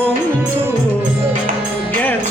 বন্ধু গেছ